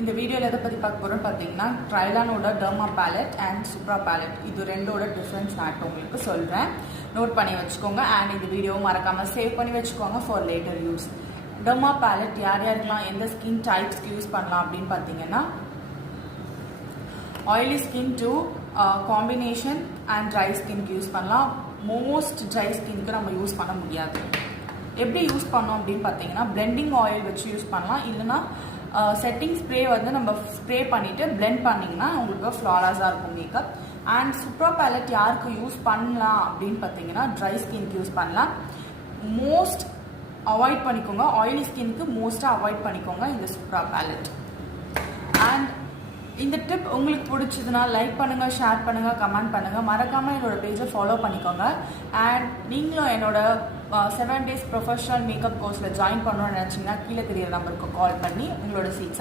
இந்த வீடியோவில் எதை பற்றி பார்க்க போகிறோன்னு பார்த்தீங்கன்னா ட்ரைலானோட derma ballot and Subhra ballot இது ரெண்டோட டிஃப்ரென்ஸ் நான் உங்களுக்கு சொல்கிறேன். நோட் பண்ணி வச்சுக்கோங்க. அண்ட் இந்த வீடியோவை மறக்காமல் சேவ் பண்ணி வச்சுக்கோங்க for later use. Derma palette யார் யாருக்கெல்லாம் எந்த ஸ்கின் டைப்ஸ்க்கு யூஸ் பண்ணலாம் அப்படின்னு பார்த்தீங்கன்னா oily skin to combination and dry ஸ்கின்க்கு யூஸ் பண்ணலாம். மோஸ்ட் ட்ரை ஸ்கின்க்கு நம்ம யூஸ் பண்ண முடியாது. எப்படி யூஸ் பண்ணோம் அப்படின்னு பார்த்தீங்கன்னா பிளெண்டிங் ஆயில் வச்சு யூஸ் பண்ணலாம். இல்லைன்னா செட்டிங் ஸ்ப்ரே வந்து நம்ம ஸ்ப்ரே பண்ணிவிட்டு பிளெண்ட் பண்ணிங்கன்னா உங்களுக்கு ஃப்ளாலஸாக இருக்கும் மேக்கப். அண்ட் சுப்ரா பேலட் யாருக்கு யூஸ் பண்ணலாம் அப்படின்னு பார்த்தீங்கன்னா ட்ரை ஸ்கின்க்கு யூஸ் பண்ணலாம். மோஸ்ட் அவாய்ட் பண்ணிக்கோங்க, ஆயிலி ஸ்கின்க்கு மோஸ்ட்டாக அவாய்ட் பண்ணிக்கோங்க இந்த சுப்ரா பேலட். அண்ட் இந்த டிப் உங்களுக்கு பிடிச்சதுன்னா லைக் பண்ணுங்கள், ஷேர் பண்ணுங்கள், கமெண்ட் பண்ணுங்கள். மறக்காமல் என்னோட பேஜை ஃபாலோ பண்ணிக்கோங்க. அண்ட் நீங்களும் என்னோட 7 days ப்ரொஃபஷனல் மேக்கப் கோர்ஸில் ஜாயின் பண்ணணும்னு நினச்சிங்கன்னா கீழே தெரியிற நம்பருக்கு கால் பண்ணி உங்களோட சீட்ஸை